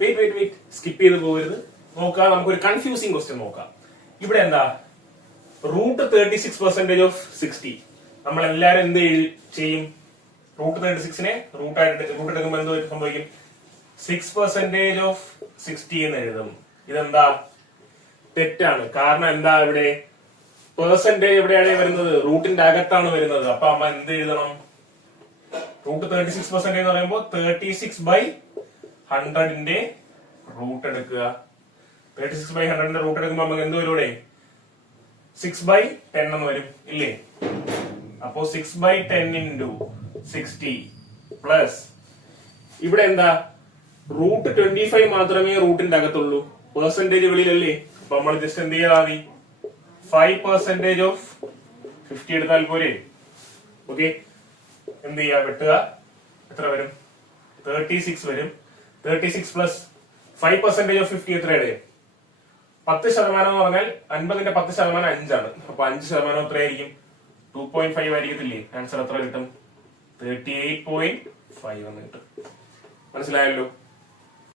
Wait skip ചെയ്ത് പോകരുത്. നോക്കാം, നമുക്കൊരു കൺഫ്യൂസിങ് ക്വസ്റ്റ്യൻ നോക്കാം. ഇവിടെ എന്താ √36% ഓഫ് 60. നമ്മൾ എല്ലാരും എന്ത് ചെയ്യും? √36നെ റൂട്ട് എടുക്കുമ്പോൾ എന്ത് സംഭവിക്കും? 6% ഓഫ് 60 എന്ന് എഴുതും. ഇതെന്താ? തെറ്റാണ്. കാരണം എന്താ? ഇവിടെ പെർസെന്റേജ് എവിടെയാണ് വരുന്നത്? റൂട്ടിന്റെ അകത്താണ് വരുന്നത്. അപ്പൊ അമ്മ എന്ത് എഴുതണം? √36% എന്ന് പറയുമ്പോൾ 36/100ന്റെ റൂട്ട് എടുക്കുക. 36/100ന്റെ റൂട്ട് എടുക്കുമ്പോൾ നമുക്ക് എന്ത് വരും? ഇവിടെ 6/10 എന്ന് വരും ഇല്ലേ? അപ്പോ 6/10 ഇൻറ്റു 60 പ്ലസ് ഇവിടെ എന്താ? √25 മാത്രമേ റൂട്ടിന്റെ അകത്തുള്ളൂ, പെർസെന്റേജ് വെളിയിലല്ലേ? അപ്പൊ നമ്മൾ ജസ്റ്റ് എന്ത് ചെയ്താൽ മതി? 5% ഓഫ് 50 എടുത്താൽ പോരെ? ഓക്കെ, എന്ത് ചെയ്യാ? വെട്ടുക. എത്ര വരും? 36 വരും. 36 പ്ലസ് 5% ഓഫ് 50 എത്രയാണ്? 10% എന്ന് പറഞ്ഞാൽ 50ന്റെ 10% 5 ആണ്. അപ്പൊ 5% എത്രയായിരിക്കും? 2.5 ആയിരിക്കത്തില്ലേ? ആൻസർ എത്ര കിട്ടും? 38.5 എന്ന് കിട്ടും. മനസ്സിലായല്ലോ?